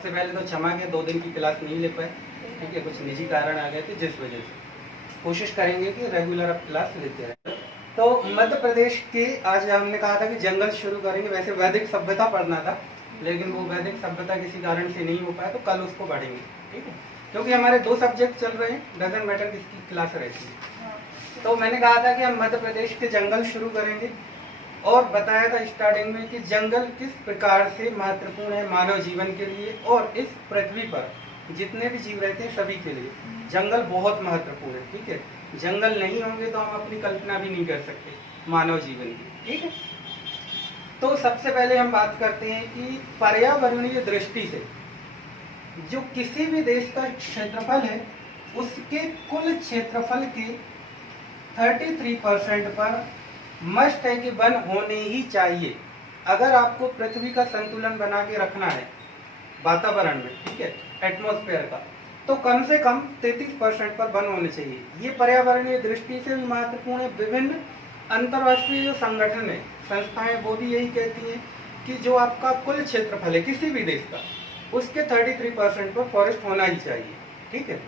सबसे पहले तो क्षमा के 2 दिन की क्लास नहीं ले पाए, ठीक है, कुछ निजी कारण आ गए थे जिस वजह से। कोशिश करेंगे कि रेगुलर अब क्लास लेते रहें। तो मध्य प्रदेश के आज हमने कहा था कि जंगल शुरू करेंगे, वैसे वैदिक सभ्यता पढ़ना था लेकिन वो वैदिक सभ्यता किसी कारण से नहीं हो पाया, तो कल उसको पढ़ेंगे, ठीक है, क्योंकि हमारे 2 सब्जेक्ट चल रहे हैं, डजंट मैटर किसकी क्लास रहती है। तो मैंने कहा था कि हम मध्य प्रदेश के जंगल शुरू करेंगे और बताया था स्टार्टिंग में कि जंगल किस प्रकार से महत्वपूर्ण है मानव जीवन के लिए और इस पृथ्वी पर जितने भी जीव रहते हैं सभी के लिए जंगल बहुत महत्वपूर्ण है, ठीक है। जंगल नहीं होंगे तो हम अपनी कल्पना भी नहीं कर सकते मानव जीवन की, ठीक है। तो सबसे पहले हम बात करते हैं कि पर्यावरणीय दृष्टि से जो किसी भी देश का क्षेत्रफल है उसके कुल क्षेत्रफल के 33% पर मस्ट है कि वन होने ही चाहिए अगर आपको पृथ्वी का संतुलन बना के रखना है वातावरण में, ठीक है, एटमॉस्फेयर का, तो कम से कम 33% पर वन होने चाहिए। ये पर्यावरणीय दृष्टि से भी महत्वपूर्ण है। विभिन्न अंतर्राष्ट्रीय जो संगठन है, संस्थाएं, वो भी यही कहती हैं कि जो आपका कुल क्षेत्रफल है किसी भी देश का उसके 33% पर फॉरेस्ट होना ही चाहिए, ठीक है।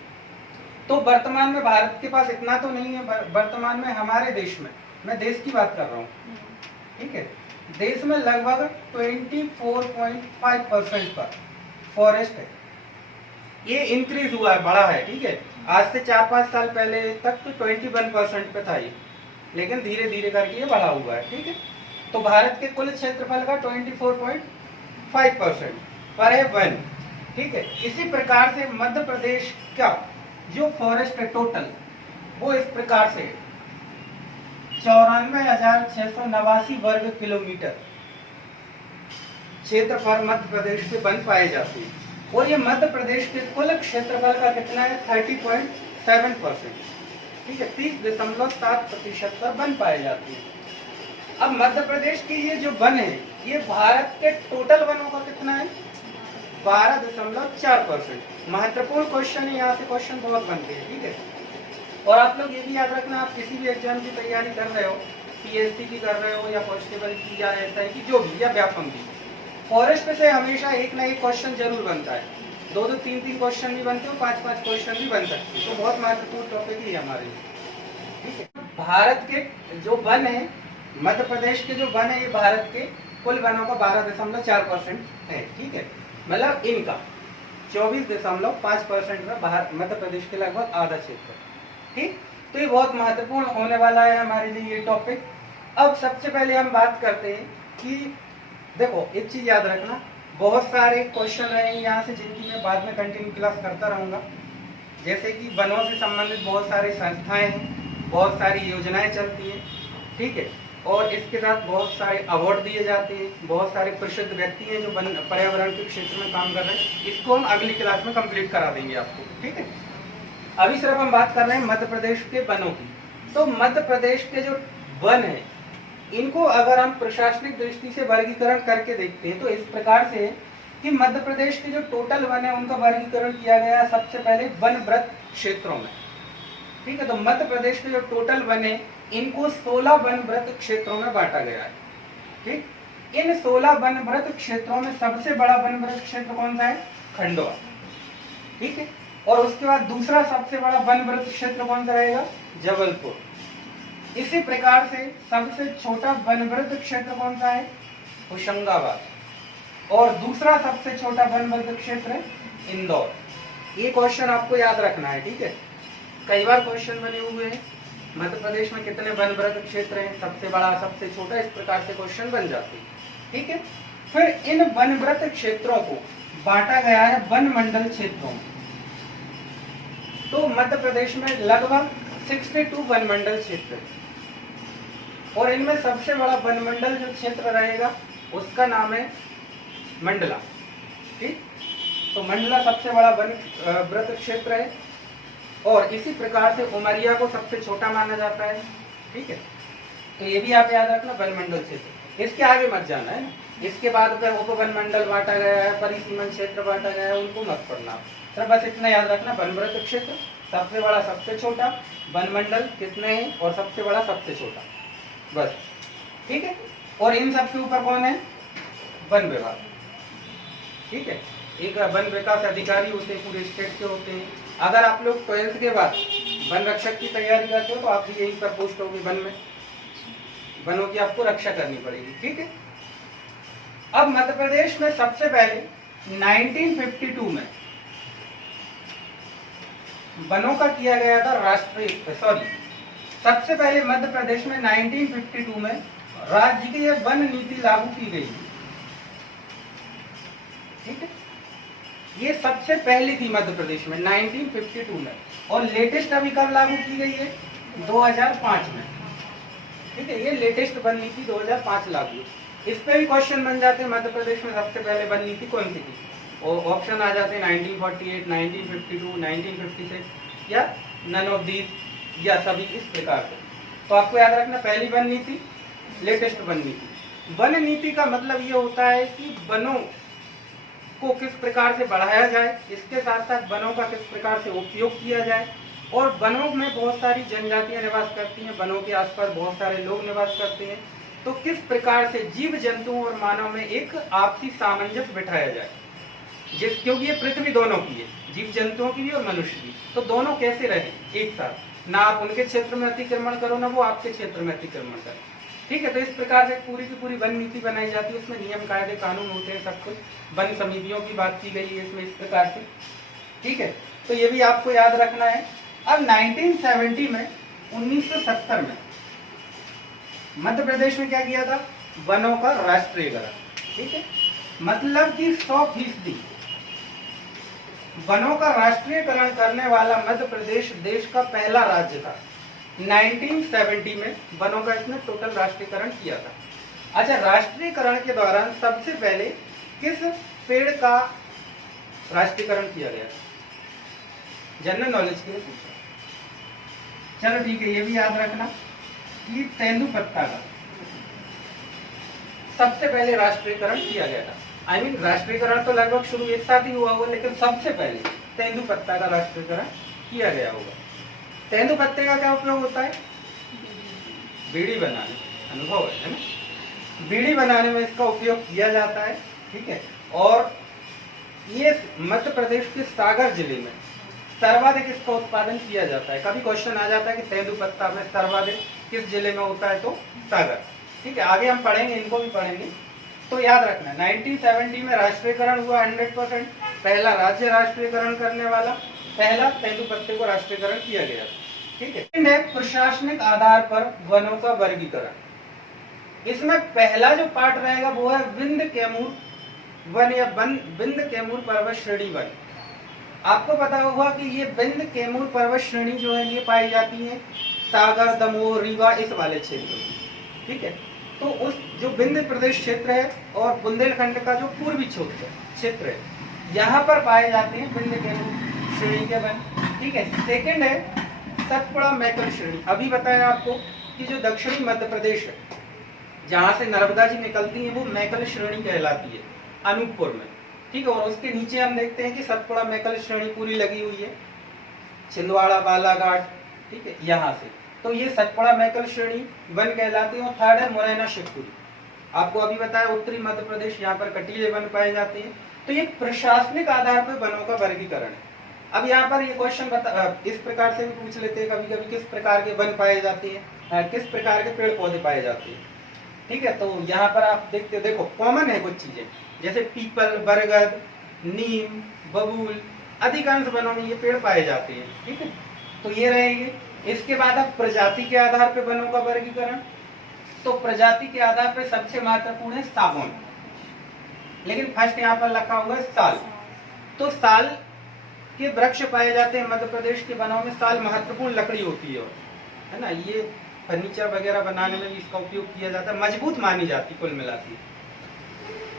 तो वर्तमान में भारत के पास इतना तो नहीं है, वर्तमान में हमारे देश में, मैं देश की बात कर रहा हूँ, ठीक है, देश में लगभग 24.5% पर फॉरेस्ट है। ये इंक्रीज हुआ है, बढ़ा है, ठीक है। आज से 4-5 साल पहले तक तो 21% पे था ये, लेकिन धीरे धीरे करके ये बढ़ा हुआ है, ठीक है। तो भारत के कुल क्षेत्रफल का 24.5% पर है वन, ठीक है। इसी प्रकार से मध्य प्रदेश का जो फॉरेस्ट है टोटल वो इस प्रकार से 94,689 वर्ग किलोमीटर क्षेत्रफल मध्य प्रदेश के वन पाए जाते हैं और ये मध्य प्रदेश के कुल क्षेत्रफल का कितना है 30.7%, ठीक है, 30.7% पर वन पाए जाते हैं। अब मध्य प्रदेश के ये जो वन है ये भारत के टोटल वनों का कितना है 12.4%। महत्वपूर्ण क्वेश्चन है, यहाँ से क्वेश्चन बहुत बनते हैं, ठीक है। और आप लोग ये भी याद रखना, आप किसी भी एग्जाम की तैयारी कर रहे हो, पीएससी की कर रहे हो या कांस्टेबल की या एसआई की, जो भी, या व्यापम की, फॉरेस्ट से हमेशा एक ना एक क्वेश्चन जरूर बनता है। 2-2, 3-3 क्वेश्चन भी बनते हो, 5-5 क्वेश्चन भी बन सकते हैं। तो बहुत महत्वपूर्ण टॉपिक ही है हमारे लिए, ठीक है। भारत के जो वन है, मध्य प्रदेश के जो वन है, ये भारत के कुल वनों का 12.4% है, ठीक है। मतलब इनका 24.5% में मध्य प्रदेश के लगभग आधा क्षेत्र, ठीक। तो ये बहुत महत्वपूर्ण होने वाला है हमारे लिए ये टॉपिक। अब सबसे पहले हम बात करते हैं कि देखो एक चीज याद रखना, बहुत सारे क्वेश्चन रहेंगे यहाँ से जिनकी मैं बाद में कंटिन्यू क्लास करता रहूँगा। जैसे कि वनों से संबंधित बहुत सारी संस्थाएं हैं, बहुत सारी योजनाएं चलती हैं, ठीक है, और इसके साथ बहुत सारे अवार्ड दिए जाते हैं, बहुत सारे प्रसिद्ध व्यक्ति हैं जो पर्यावरण के क्षेत्र में काम कर रहे हैं। इसको हम अगली क्लास में कंप्लीट करा देंगे आपको, ठीक है। अभी सिर्फ हम बात कर रहे हैं मध्य प्रदेश के वनों की। तो मध्य प्रदेश के जो वन है इनको अगर हम प्रशासनिक दृष्टि से वर्गीकरण करके देखते हैं तो इस प्रकार से कि मध्य प्रदेश के जो टोटल वन है उनका वर्गीकरण किया गया है सबसे पहले वनव्रत क्षेत्रों में, ठीक है। तो मध्य प्रदेश के जो टोटल वन है इनको 16 वनव्रत क्षेत्रों में बांटा गया है, ठीक। इन 16 वनव्रत क्षेत्रों में सबसे बड़ा वनव्रत क्षेत्र कौन सा है, खंडवा, ठीक है। और उसके बाद दूसरा सबसे बड़ा वनव्रत क्षेत्र कौन सा रहेगा, जबलपुर। इसी प्रकार से सबसे छोटा वनव्रत क्षेत्र कौन सा है, होशंगाबाद। और दूसरा सबसे छोटा वनव्रत क्षेत्र है इंदौर। ये क्वेश्चन आपको याद रखना है, ठीक है। कई बार क्वेश्चन बने हुए हैं मध्य प्रदेश में कितने वनव्रत क्षेत्र हैं, सबसे बड़ा सबसे छोटा, इस प्रकार से क्वेश्चन बन जाते हैं, ठीक है। फिर इन वनव्रत क्षेत्रों को बांटा गया है वन मंडल क्षेत्रों में। तो मध्य प्रदेश में लगभग 62 वनमंडल क्षेत्र है और इनमें सबसे बड़ा वनमंडल जो क्षेत्र रहेगा उसका नाम है मंडला, ठीक। तो मंडला सबसे बड़ा वनव्रत क्षेत्र है और इसी प्रकार से उमरिया को सबसे छोटा माना जाता है, ठीक है। तो ये भी आप याद रखना वनमंडल क्षेत्र, इसके आगे मत जाना है ना। इसके बाद फिर उपवनमंडल बांटा गया है, परिसीमन क्षेत्र बांटा गया है, उनको मत पढ़ना, सर बस इतना याद रखना, वनव्रत क्षेत्र सबसे बड़ा सबसे छोटा, वनमंडल कितने हैं और सबसे बड़ा सबसे छोटा, बस, ठीक है। और इन सबके ऊपर कौन है, वन विभाग, ठीक है। एक वन विकास अधिकारी होते हैं, पूरे स्टेट के होते हैं। अगर आप लोग 12th के बाद वन रक्षक की तैयारी करते हो तो आप भी यहीं पर पोस्ट होगी वन में, वनों की आपको रक्षा करनी पड़ेगी, ठीक है। अब मध्य प्रदेश में सबसे पहले 1952 में वनों का किया गया था सबसे पहले मध्य प्रदेश में 1952 में राज्य की यह वन नीति लागू की गई, ठीक है। ये सबसे पहली थी मध्य प्रदेश में 1952 में, और लेटेस्ट अभी कब लागू की गई है? 2005 में, ठीक है। ये लेटेस्ट वन नीति 2005 लागू है। इस पे भी क्वेश्चन बन जाते हैं, मध्य प्रदेश में सबसे पहले वन नीति कौन सी थी, और ऑप्शन आ जाते हैं 1948, 1952, 1956 या नन ऑफ दीज या सभी, इस प्रकार से। तो आपको याद रखना, पहली वन नीति, लेटेस्ट वन नीति। वन नीति का मतलब ये होता है कि वनों को किस प्रकार से बढ़ाया जाए, इसके साथ साथ वनों का किस प्रकार से उपयोग किया जाए। और वनों में बहुत सारी जनजातियां निवास करती हैं, वनों के आसपास बहुत सारे लोग निवास करते हैं, तो किस प्रकार से जीव जंतुओं और मानव में एक आपसी सामंजस्य बिठाया जाए, क्योंकि ये पृथ्वी दोनों की है, जीव जंतुओं की भी और मनुष्य की, तो दोनों कैसे रहे एक साथ, ना आप उनके क्षेत्र में अतिक्रमण करो ना वो आपके क्षेत्र में अतिक्रमण करें, ठीक है। तो इस प्रकार से पूरी की पूरी वन नीति बनाई जाती है, उसमें नियम कायदे कानून होते हैं, सब कुछ। वन समितियों की बात की गई है इसमें, इस प्रकार से, ठीक है। तो ये भी आपको याद रखना है। अब 1970 में 1970 में मध्य प्रदेश में क्या किया था? वनों का राष्ट्रीयकरण, ठीक है। मतलब कि 100% वनों का राष्ट्रीयकरण करने वाला मध्य प्रदेश देश का पहला राज्य था। 1970 में वनों का इसने टोटल राष्ट्रीयकरण किया था। अच्छा, राष्ट्रीयकरण के दौरान सबसे पहले किस पेड़ का राष्ट्रीयकरण किया गया? जनरल नॉलेज के लिए पूछा। चलो ठीक है, ये भी याद रखना कि तेंदुपत्ता का सबसे पहले राष्ट्रीयकरण किया गया था। राष्ट्रीयकरण तो लगभग शुरू एक साथ ही हुआ होगा, लेकिन सबसे पहले तेंदुपत्ता का राष्ट्रीयकरण किया गया होगा। तेंदुपत्ते का क्या उपयोग होता है? बीड़ी बनाने, अनुभव है ना, बीड़ी बनाने में इसका उपयोग किया जाता है, ठीक है। और ये मध्य प्रदेश के सागर जिले में सर्वाधिक इसका उत्पादन किया जाता है। कभी क्वेश्चन आ जाता है कि तेंदुपत्ता में सर्वाधिक किस जिले में होता है, तो सागर, ठीक है। आगे हम पढ़ेंगे, इनको भी पढ़ेंगे, तो याद रखना 1970 में राष्ट्रीयकरण हुआ 100%, पहला राज्य राष्ट्रीयकरण करने वाला, पहला तेंदुपत्ते को राष्ट्रीयकरण किया गया, ठीक है। प्रशासनिक आधार पर वनों का वर्गीकरण, इसमें पहला जो पार्ट रहेगा वो है विंध्य कैमूर वन या विंध्य कैमूर पर्वत श्रेणी वन। आपको पता होगा कि ये विंध्य कैमूर पर्वत श्रेणी जो है ये पाई जाती है सागर, दमोह, रीवा इस वाले क्षेत्र में, ठीक है। तो उस जो विंध्य प्रदेश क्षेत्र है और बुंदेलखंड का जो पूर्वी क्षेत्र है, यहाँ पर पाए जाते हैं विंध्य कैमूर श्रेणी के वन, ठीक है। सेकंड है सतपुड़ा मैकल श्रेणी। अभी बताया आपको कि जो दक्षिणी मध्य प्रदेश है, जहाँ से नर्मदा जी निकलती है, वो मैकल श्रेणी कहलाती है अनूपपुर में, ठीक है। और उसके नीचे हम देखते हैं कि सतपुड़ा मैकल श्रेणी पूरी लगी हुई है छिंदवाड़ा, बालाघाट, ठीक है, यहाँ से। तो ये सतपुड़ा मैकल श्रेणी वन कहलाती है। और थर्ड है मुरैना शिवपुरी। आपको अभी बताया उत्तरी मध्य प्रदेश, यहाँ पर कटीले वन पाए जाते हैं। तो ये प्रशासनिक आधार पर वनों का वर्गीकरण है। अब यहाँ पर ये क्वेश्चन इस प्रकार से भी पूछ लेते हैं कभी कभी, किस प्रकार के वन पाए जाते हैं, किस प्रकार के पेड़ पौधे पाए जाते हैं, ठीक है। तो यहाँ पर आप देखते हो, देखो कॉमन है कुछ चीजें, जैसे पीपल, बरगद, नीम, बबूल, अधिकांश वनों में ये पेड़ पाए जाते हैं, ठीक है। तो ये रहेंगे। इसके बाद अब प्रजाति के आधार पर वनों का वर्गीकरण, तो प्रजाति के आधार पर सबसे महत्वपूर्ण है सागौन, लेकिन फर्स्ट यहाँ पर लिखा हुआ है साल। तो साल के वृक्ष पाए जाते हैं मध्य प्रदेश के वनों में। साल महत्वपूर्ण लकड़ी होती है ना, ये फर्नीचर वगैरह बनाने में भी इसका उपयोग किया जाता है, मजबूत मानी जाती कुल मिलाती।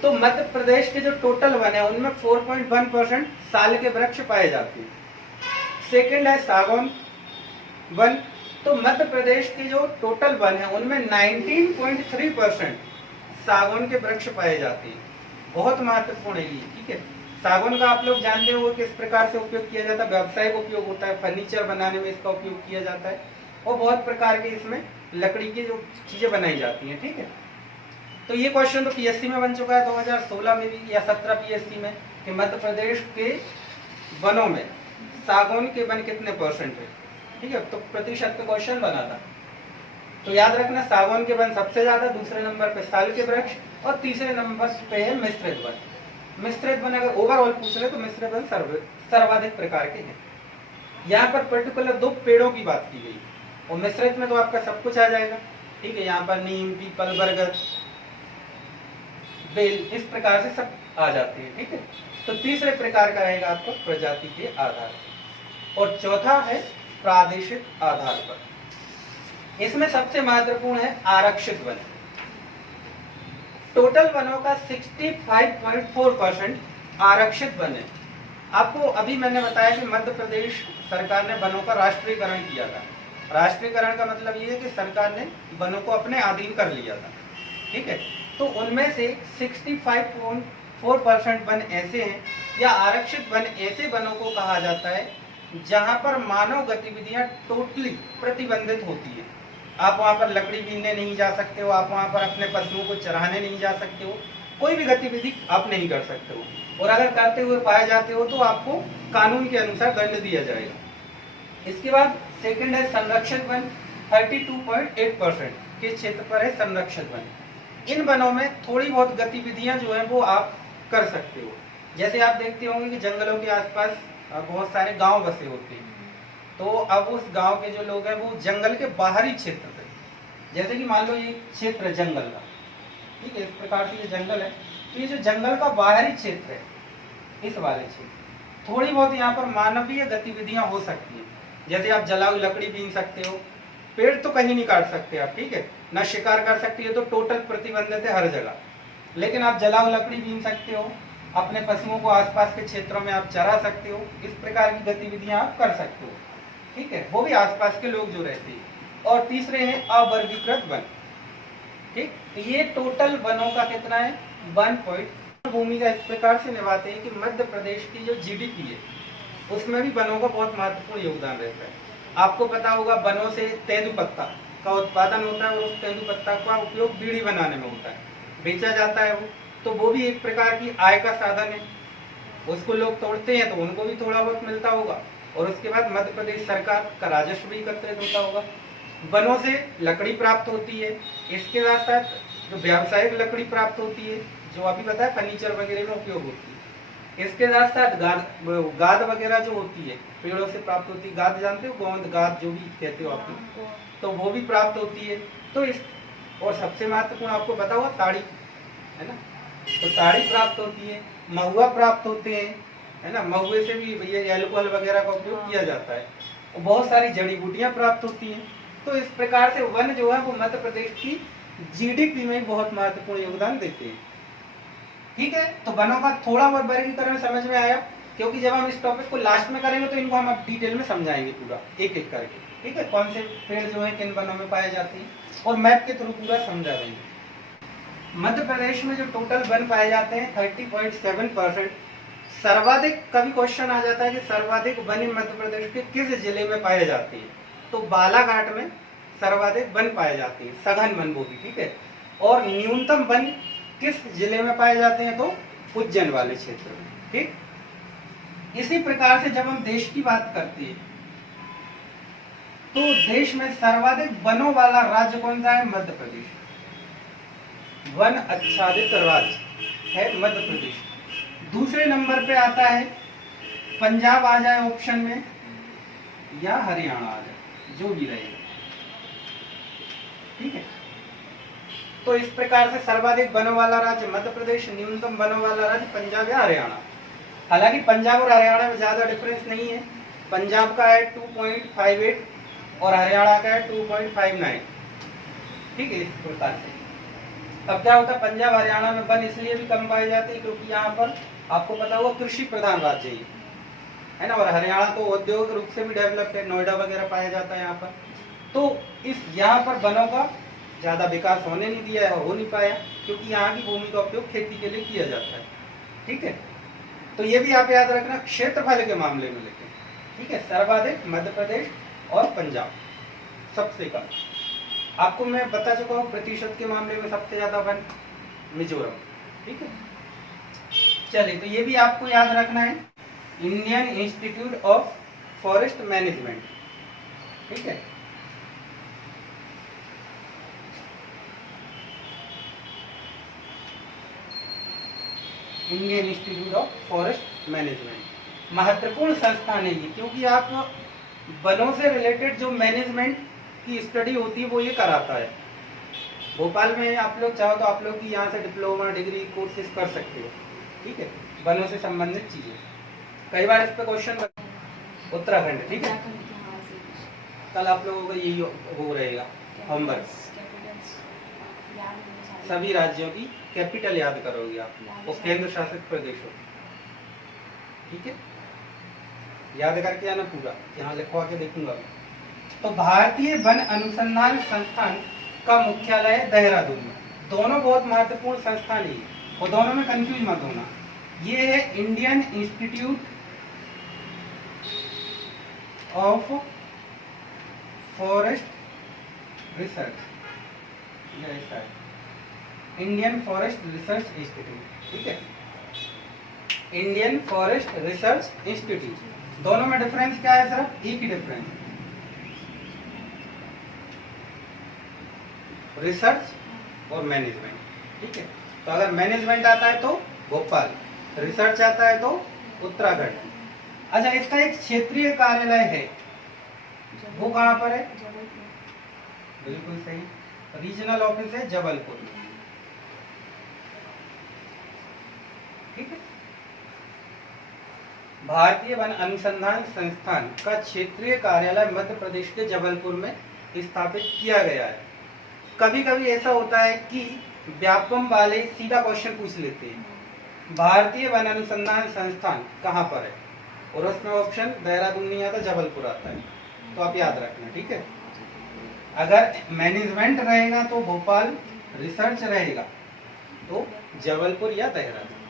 तो मध्य प्रदेश के जो टोटल वन है उनमें 4.1% साल के वृक्ष पाए जाते हैं। सेकंड है सागौन वन। तो मध्य प्रदेश के जो टोटल वन है उनमें 19.3% सागौन के वृक्ष पाए जाते हैं। बहुत महत्वपूर्ण है ये, ठीक है। सागौन का आप लोग जानते हो किस प्रकार से उपयोग किया जाता है, व्यावसायिक उपयोग होता है, फर्नीचर बनाने में इसका उपयोग किया जाता है, और बहुत प्रकार के इसमें लकड़ी की जो चीजें बनाई जाती हैं, ठीक है। तो ये क्वेश्चन तो पीएससी में बन चुका है 2016 में भी या 17 पीएससी में, कि मध्य प्रदेश के वनों में सागौन के वन कितने परसेंट है। ठीक है, तो प्रतिशत पे क्वेश्चन बना था। तो याद रखना, सागौन के वन सबसे ज्यादा, दूसरे नंबर पे साल के वृक्ष और तीसरे नंबर पे है मिश्रित वन। मिश्रित वन अगर ओवरऑल पूछ ले तो मिश्रित वन सर्वाधिक प्रकार के हैं। यहाँ पर पर्टिकुलर 2 पेड़ों की बात की गई, और मिश्रित में तो आपका सब कुछ आ जाएगा। ठीक है, यहाँ पर नीम, पीपल, बरगद, बेल, इस प्रकार से सब आ जाते हैं। ठीक है, तो तीसरे प्रकार का रहेगा आपको प्रजाति के आधार, और चौथा है प्रादेशिक आधार पर। इसमें सबसे महत्वपूर्ण है आरक्षित वन। टोटल वनों का 65.4% आरक्षित वन है। आपको अभी मैंने बताया कि मध्य प्रदेश सरकार ने वनों का राष्ट्रीयकरण किया था। राष्ट्रीयकरण का मतलब ये है कि सरकार ने वनों को अपने अधीन कर लिया था। ठीक है, तो उनमें से 65.4% वन ऐसे हैं, या आरक्षित वन ऐसे वनों को कहा जाता है जहां पर मानव गतिविधियां टोटली प्रतिबंधित होती है। आप वहां पर लकड़ी बीनने नहीं जा सकते हो, आप वहां पर अपने पशुओं को चराने नहीं जा सकते हो, कोई भी गतिविधि आप नहीं कर सकते हो, और अगर करते हुए पाए जाते हो तो आपको कानून के अनुसार दंड दिया जाएगा। इसके बाद सेकंड है संरक्षित वन। 32.8% के क्षेत्र पर है संरक्षित वन। इन वनों में थोड़ी बहुत गतिविधियां जो है वो आप कर सकते हो। जैसे आप देखते होंगे कि जंगलों के आसपास बहुत सारे गांव बसे होते हैं, तो अब उस गांव के जो लोग हैं वो जंगल के बाहरी क्षेत्र पे, जैसे कि मान लो ये क्षेत्र है जंगल का, ठीक है, इस प्रकार से ये जंगल है, तो ये जो जंगल का बाहरी क्षेत्र है, इस वाले क्षेत्र, थोड़ी बहुत यहाँ पर मानवीय गतिविधियां हो सकती हैं। जैसे आप जलाऊ लकड़ी बीन सकते हो, पेड़ तो कहीं नहीं काट सकते आप, ठीक है, ना शिकार कर सकते हो, तो टोटल प्रतिबंधित है हर जगह, लेकिन आप जलाऊ लकड़ी बीन सकते हो, अपने पशुओं को आसपास के क्षेत्रों में आप चरा सकते हो, इस प्रकार की गतिविधियां आप कर सकते हो। ठीक है, वो भी आसपास के लोग जो रहते हैं। और तीसरे हैं अवर्गीकृत वन। ठीक, ये टोटल वनों का कितना है 1. भूमिका इस प्रकार से निभाते हैं कि मध्य प्रदेश की जो जीडीपी है उसमें भी वनों का बहुत महत्वपूर्ण योगदान रहता है। आपको पता होगा वनों से तेंदुपत्ता का उत्पादन होता है, और उस तेंदुपत्ता का उपयोग बीड़ी बनाने में होता है, बेचा जाता है तो वो भी एक प्रकार की आय का साधन है। उसको लोग तोड़ते हैं तो उनको भी थोड़ा बहुत मिलता होगा, और उसके बाद मध्य प्रदेश सरकार का राजस्व भी एकत्रित होता होगा। वनों से लकड़ी प्राप्त होती है, इसके साथ साथ जो व्यावसायिक लकड़ी प्राप्त होती है, जो अभी बताया फर्नीचर वगैरह में उपयोग होती है। इसके साथ साथ गाद वगैरह जो होती है पेड़ों से प्राप्त होती है, गाद जानते हो, गोंद गाद जो भी कहते हो आप, तो वो भी प्राप्त होती है। तो इस और सबसे महत्वपूर्ण आपको पता होगा ताड़ी, है ना, तो ताड़ी प्राप्त होती है, महुआ प्राप्त होते हैं, है ना, महुए से भी ये एल्कोहल वगैरह का उपयोग किया जाता है, और बहुत सारी जड़ी बूटियां प्राप्त होती हैं। तो इस प्रकार से वन जो है वो मध्य प्रदेश की जीडीपी में बहुत महत्वपूर्ण योगदान देते हैं। ठीक है, तो वनों का थोड़ा बहुत वर्गीकरण समझ में आया, क्योंकि जब हम इस टॉपिक को लास्ट में करेंगे तो इनको हम अब डिटेल में समझाएंगे पूरा एक एक करके। ठीक है, कौन से पेड़ जो है किन वनों में पाए जाते हैं, और मैप के थ्रू पूरा समझा देंगे। मध्य प्रदेश में जो टोटल वन पाए जाते हैं 30.7%। सर्वाधिक कभी क्वेश्चन आ जाता है कि सर्वाधिक वन मध्य प्रदेश के किस जिले में पाए जाते हैं, तो बालाघाट में सर्वाधिक वन पाए जाते हैं, सघन वन वो भी। ठीक है, और न्यूनतम वन किस जिले में पाए जाते हैं, तो उज्जैन वाले क्षेत्र में। ठीक, इसी प्रकार से जब हम देश की बात करते हैं तो देश में सर्वाधिक वनों वाला राज्य कौन सा है, मध्य प्रदेश। वन आच्छादित राज्य है मध्य प्रदेश। दूसरे नंबर पे आता है पंजाब, आ जाए ऑप्शन में, या हरियाणा आ जाए, जो भी रहेगा। ठीक है, तो इस प्रकार से सर्वाधिक वनों वाला राज्य मध्य प्रदेश, न्यूनतम वनों वाला राज्य पंजाब या हरियाणा। हालांकि पंजाब और हरियाणा में ज्यादा डिफरेंस नहीं है, पंजाब का है 2.58 और हरियाणा का है 2.59। ठीक है, इस प्रकार से अब क्या होता है, पंजाब हरियाणा में वन इसलिए भी कम पाए जाते हैं क्योंकि यहाँ पर आपको पता होगा कृषि प्रधान राज्य है ना, और हरियाणा तो औद्योगिक रूप से भी डेवलप्ड है, नोएडा वगैरह पाया जाता है यहाँ पर। तो इस यहाँ पर वनों का ज्यादा विकास होने नहीं दिया है, हो नहीं पाया, क्योंकि यहाँ की भूमि का उपयोग खेती के लिए किया जाता है। ठीक है, तो ये भी आप याद रखना क्षेत्रफल के मामले में लेके। ठीक है, सर्वाधिक मध्य प्रदेश और पंजाब, सबसे कम। आपको मैं बता चुका हूँ प्रतिशत के मामले में सबसे ज्यादा वन मिजोरम। ठीक है, चलिए तो ये भी आपको याद रखना है, Indian institute of forest management. ठीक है, Indian institute of forest management महत्वपूर्ण संस्थान है ये, क्योंकि आप वनों से रिलेटेड जो मैनेजमेंट की स्टडी होती है वो ये कराता है। भोपाल में आप लोग चाहो तो आप लोग की यहाँ से डिप्लोमा डिग्री कोर्सेज कर सकते हो। ठीक है, वनों से संबंधित चीजें, कई बार इस पर क्वेश्चन उत्तराखंड। ठीक है, कल आप लोगों का यही वो रहेगा होमवर्क, सभी राज्यों की कैपिटल याद करोगे आप और केंद्र शासित प्रदेशों। ठीक है, याद करके आना पूरा, यहाँ लिखवा के देखूंगा। तो भारतीय वन अनुसंधान संस्थान का मुख्यालय है देहरादून में। दोनों बहुत महत्वपूर्ण संस्थान है और दोनों में कंफ्यूज मत होना। ये है Indian institute of forest research, Indian forest research institute. ठीक है, इंडियन फॉरेस्ट रिसर्च इंस्टीट्यूट। दोनों में डिफरेंस क्या है? सिर्फ एक ही डिफरेंस, रिसर्च और मैनेजमेंट। ठीक है, तो अगर मैनेजमेंट आता है तो भोपाल, रिसर्च आता है तो उत्तराखंड। अच्छा, इसका एक क्षेत्रीय कार्यालय है, वो कहाँ पर है? बिल्कुल सही, रीजनल ऑफिस है जबलपुर में। ठीक है, भारतीय वन अनुसंधान संस्थान का क्षेत्रीय कार्यालय मध्य प्रदेश के जबलपुर में स्थापित किया गया है। कभी कभी ऐसा होता है कि व्यापम वाले सीधा क्वेश्चन पूछ लेते हैं, भारतीय वन अनुसंधान संस्थान कहाँ पर है, और उसमें ऑप्शन देहरादून नहीं आता, जबलपुर आता है। तो आप याद रखना। ठीक है, अगर मैनेजमेंट रहेगा तो भोपाल, रिसर्च रहेगा तो जबलपुर या देहरादून।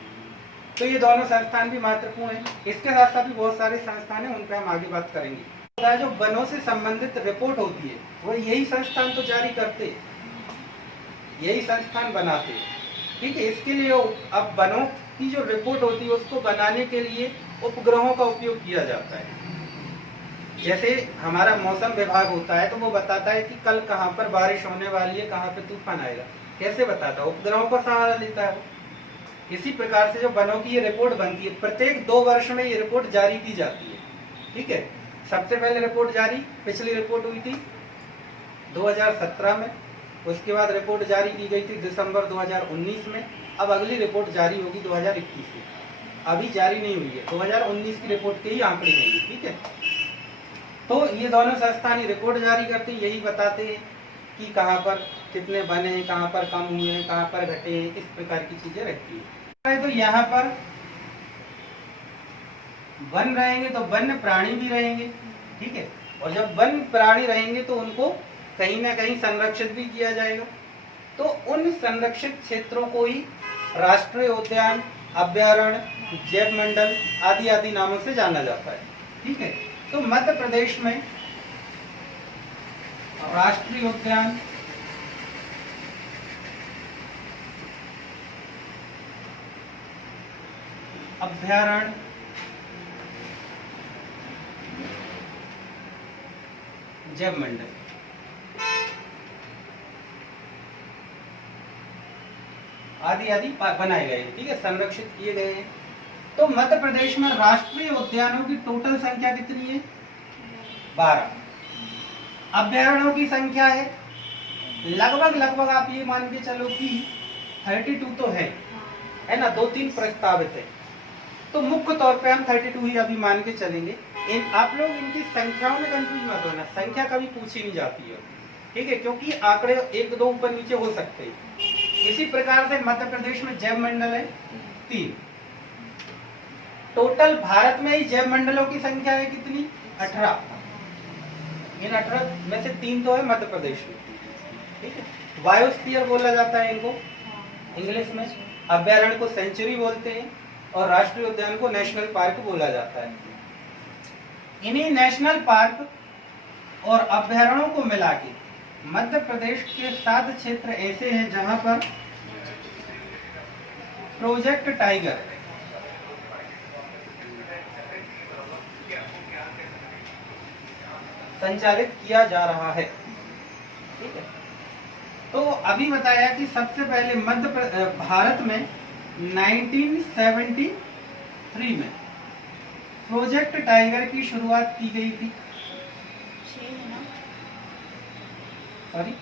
तो ये दोनों संस्थान भी महत्वपूर्ण है। इसके साथ साथ भी बहुत सारे संस्थान हैं, उन पर हम आगे बात करेंगे। जो वनों से संबंधित रिपोर्ट होती है वो यही संस्थान तो जारी करते, यही संस्थान बनाते। ठीक है, इसके लिए अब वनों की जो रिपोर्ट होती है उसको बनाने के लिए उपग्रहों का उपयोग किया जाता है। जैसे हमारा मौसम विभाग होता है तो वो बताता है कि कल कहाँ पर बारिश होने वाली है, कहाँ पे तूफान आएगा, कैसे बताता है? उपग्रहों का सहारा लेता है। इसी प्रकार से जो वनों की ये रिपोर्ट बनती है, प्रत्येक 2 वर्ष में ये रिपोर्ट जारी की जाती है। ठीक है, सबसे पहले रिपोर्ट जारी, पिछली रिपोर्ट हुई थी 2017 में, उसके बाद रिपोर्ट जारी की गई थी दिसंबर 2019 में, अब अगली रिपोर्ट जारी होगी 2021 में। अभी जारी नहीं हुई है, 2019 की रिपोर्ट के ही आंकड़े होंगे। ठीक है, तो ये दोनों संस्थान ही रिपोर्ट जारी करते हैं, यही बताते हैं कि कहाँ पर कितने बने हैं, कहाँ पर कम हुए हैं, कहाँ पर घटे हैं, इस प्रकार की चीजें रहती है। तो यहाँ पर वन रहेंगे तो वन्य प्राणी भी रहेंगे। ठीक है, और जब वन्य प्राणी रहेंगे तो उनको कहीं ना कहीं संरक्षित भी किया जाएगा। तो उन संरक्षित क्षेत्रों को ही राष्ट्रीय उद्यान, अभ्यारण्य, जैव मंडल आदि आदि नामों से जाना जाता है। ठीक है, तो मध्य प्रदेश में राष्ट्रीय उद्यान, अभ्यारण्य, जैव मंडल आदि आदि बनाए गए। ठीक है, संरक्षित किए गए हैं। तो मध्य प्रदेश में राष्ट्रीय उद्यानों की टोटल संख्या कितनी है? 12। अभ्यारण्यों की संख्या है लगभग आप ये मान के चलो कि 32 तो है ना, 2-3 प्रस्तावित है। तो मुख्य तौर पे हम 32 ही अभी मान के चलेंगे। आप लोग इनकी संख्याओं में कंफ्यूज मत होना, संख्या कभी पूछी नहीं जाती है। ठीक है, क्योंकि आंकड़े 1-2 ऊपर नीचे हो सकते हैं। इसी प्रकार से मध्य प्रदेश में जैव मंडल है 3। टोटल भारत में ही जैव मंडलों की संख्या है कितनी? 18। इन 18 में से 3 तो है मध्य प्रदेश में। ठीक है, बायोस्फीयर बोला जाता है इनको इंग्लिश में, अभ्यारण्य को सेंचुरी बोलते हैं और राष्ट्रीय उद्यान को नेशनल पार्क बोला जाता है। इन्हीं नेशनल पार्क और अभ्यारण्यों को मिला के मध्य प्रदेश के 7 क्षेत्र ऐसे हैं जहां पर प्रोजेक्ट टाइगर संचालित किया जा रहा है। ठीक है, तो अभी बताया कि सबसे पहले भारत में 1973 में प्रोजेक्ट टाइगर की शुरुआत की गई थी। सॉरी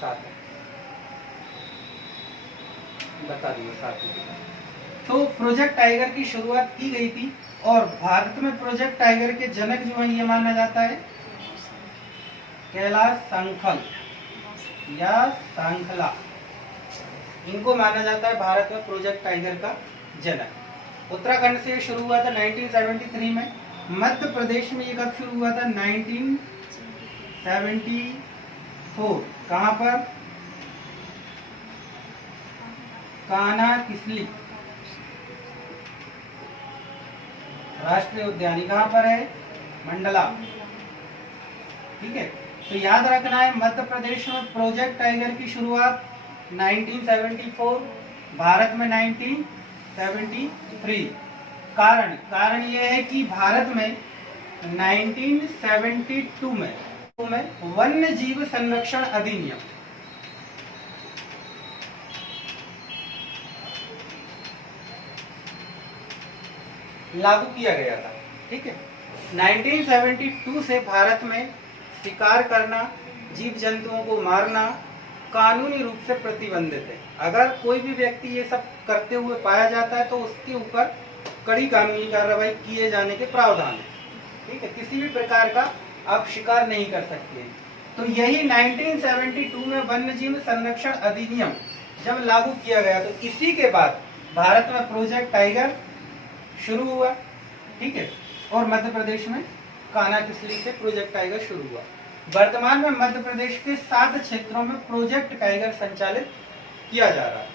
7 बता दिए 7। तो प्रोजेक्ट टाइगर की शुरुआत की गई थी और भारत में प्रोजेक्ट टाइगर के जनक जो है ये माना जाता है कैलाश संखल या सांखला, इनको माना जाता है भारत में प्रोजेक्ट टाइगर का जनक। उत्तराखंड से शुरू हुआ था 1973 में। मध्य प्रदेश में ये कब शुरू हुआ था? 1974। कहां पर? कान्हा किसली राष्ट्रीय उद्यान कहां पर है? मंडला। ठीक है, तो याद रखना है मध्य प्रदेश में प्रोजेक्ट टाइगर की शुरुआत 1974, भारत में 1973। कारण यह है कि भारत में 1972 में वन्य जीव संरक्षण अधिनियम लागू किया गया था। ठीक है, 1972 से भारत में शिकार करना, जीव जंतुओं को मारना कानूनी रूप से प्रतिबंधित है। अगर कोई भी व्यक्ति ये सब करते हुए पाया जाता है तो उसके ऊपर कड़ी कानूनी कार्रवाई किए जाने के प्रावधान है। ठीक है, किसी भी प्रकार का आप शिकार नहीं कर सकते। तो यही 1972 में वन्य जीव संरक्षण अधिनियम जब लागू किया गया तो इसी के बाद भारत में प्रोजेक्ट टाइगर शुरू हुआ। ठीक है, और मध्य प्रदेश में कान्हा किसली से प्रोजेक्ट टाइगर शुरू हुआ। वर्तमान में मध्य प्रदेश के 7 क्षेत्रों में प्रोजेक्ट टाइगर संचालित किया जा रहा है।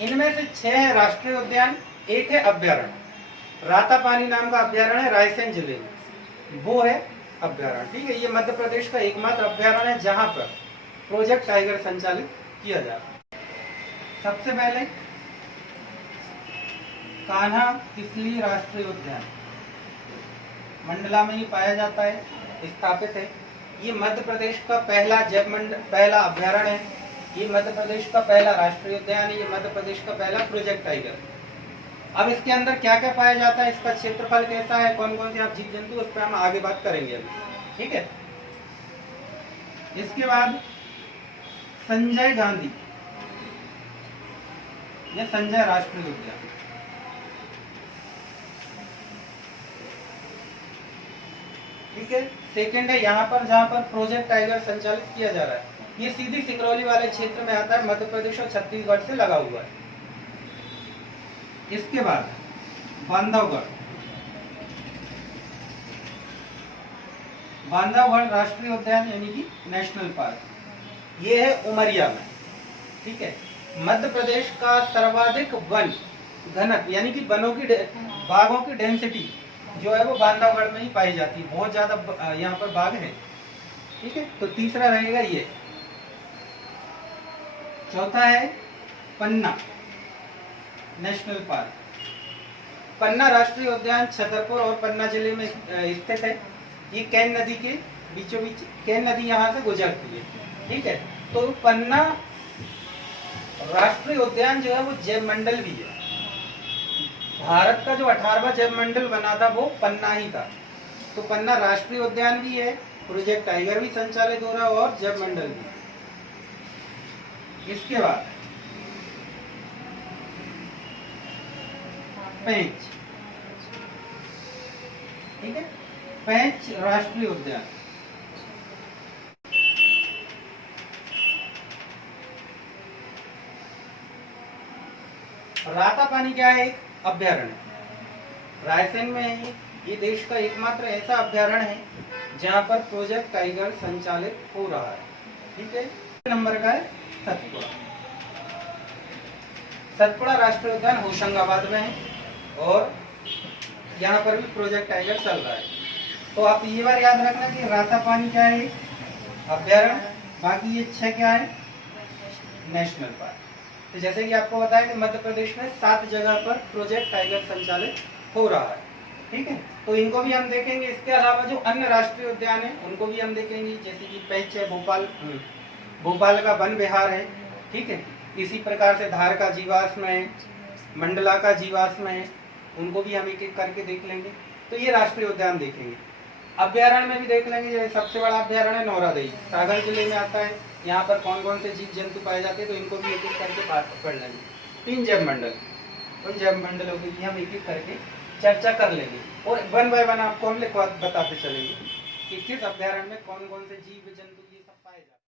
इनमें से 6 है राष्ट्रीय उद्यान, 1 है अभ्यारण्य। रातापानी नाम का अभ्यारण्य है रायसेन जिले में, वो है अभ्यारण्य। ठीक है, ये मध्य प्रदेश का एकमात्र अभ्यारण्य है जहां पर प्रोजेक्ट टाइगर संचालित किया जा रहा है। सबसे पहले कान्हा किसली राष्ट्रीय उद्यान मंडला में ही पाया जाता है, स्थापित है। ये मध्य प्रदेश का पहला अभ्यारण्य है। ये मध्य प्रदेश का पहला राष्ट्रीय उद्यान है। ये मध्य प्रदेश का पहला प्रोजेक्ट टाइगर। अब इसके अंदर क्या क्या पाया जाता है, इसका क्षेत्रफल कैसा है, कौन कौन से आप जीव जंतु, उस पर हम आगे बात करेंगे अभी। ठीक है, इसके बाद संजय गांधी, यह संजय राष्ट्रीय उद्यान। ठीक है, सेकंड है यहाँ पर जहाँ पर प्रोजेक्ट टाइगर संचालित किया जा रहा है, ये सीधी सिंगरौली वाले क्षेत्र में आता है, मध्य प्रदेश और छत्तीसगढ़ से लगा हुआ है। इसके बाद बांधवगढ़ राष्ट्रीय उद्यान यानी कि नेशनल पार्क, ये है उमरिया में। ठीक है, मध्य प्रदेश का सर्वाधिक वन घनत्व यानी कि बाघों की डेंसिटी जो है वो बांधवगढ़ में ही पाई जाती है। बहुत ज्यादा यहाँ पर बाघ है। ठीक है, तो तीसरा रहेगा ये। चौथा है पन्ना नेशनल पार्क। पन्ना राष्ट्रीय उद्यान छतरपुर और पन्ना जिले में स्थित है। ये कैन नदी के बीचों बीच, कैन नदी यहाँ से गुजरती है। ठीक है, तो पन्ना राष्ट्रीय उद्यान जो है वो जैव मंडल भी है। भारत का जो 18वां जैव मंडल बना था वो पन्ना ही था। तो पन्ना राष्ट्रीय उद्यान भी है, प्रोजेक्ट टाइगर भी संचालित हो रहा है और जैव मंडल भी। इसके बाद पेंच। ठीक है, पेंच राष्ट्रीय उद्यान। रातापानी क्या है? एक अभ्यारण्य रायसेन में है। ये देश का एकमात्र ऐसा अभ्यारण्य है जहां पर प्रोजेक्ट टाइगर संचालित हो रहा है। ठीक है, नंबर का है सतपुड़ा राष्ट्रीय उद्यान होशंगाबाद में है और यहाँ पर भी प्रोजेक्ट टाइगर चल रहा है। तो आप ये बार याद रखना कि रातापानी क्या है? अभ्यारण्य। बाकी ये 6 क्या है? National park. तो जैसे कि आपको बताया कि मध्य प्रदेश में 7 जगह पर प्रोजेक्ट टाइगर संचालित हो रहा है, ठीक है। तो इनको भी हम देखेंगे। इसके अलावा जो अन्य राष्ट्रीय उद्यान है उनको भी हम देखेंगे, जैसे कि पेंच है, भोपाल का वन विहार है, ठीक है। इसी प्रकार से धार का जीवाश्म है, मंडला का जीवाश्म है, उनको भी हम एक एक करके देख लेंगे। तो ये राष्ट्रीय उद्यान देखेंगे। अभ्यारण्य में भी देख लेंगे। जैसे सबसे बड़ा अभ्यारण्य नौरादई सागर जिले में आता है। यहाँ पर कौन कौन से जीव जंतु पाए जाते हैं, तो इनको भी एक एक करके बात पढ़ लेंगे। 3 जैव मंडल, उन जैव मंडलों की भी हम एक एक करके चर्चा कर लेंगे और 1 बाय 1 आपको हम लिखवा बताते चलेंगे कि किस अभ्यारण्य में कौन कौन से जीव जंतु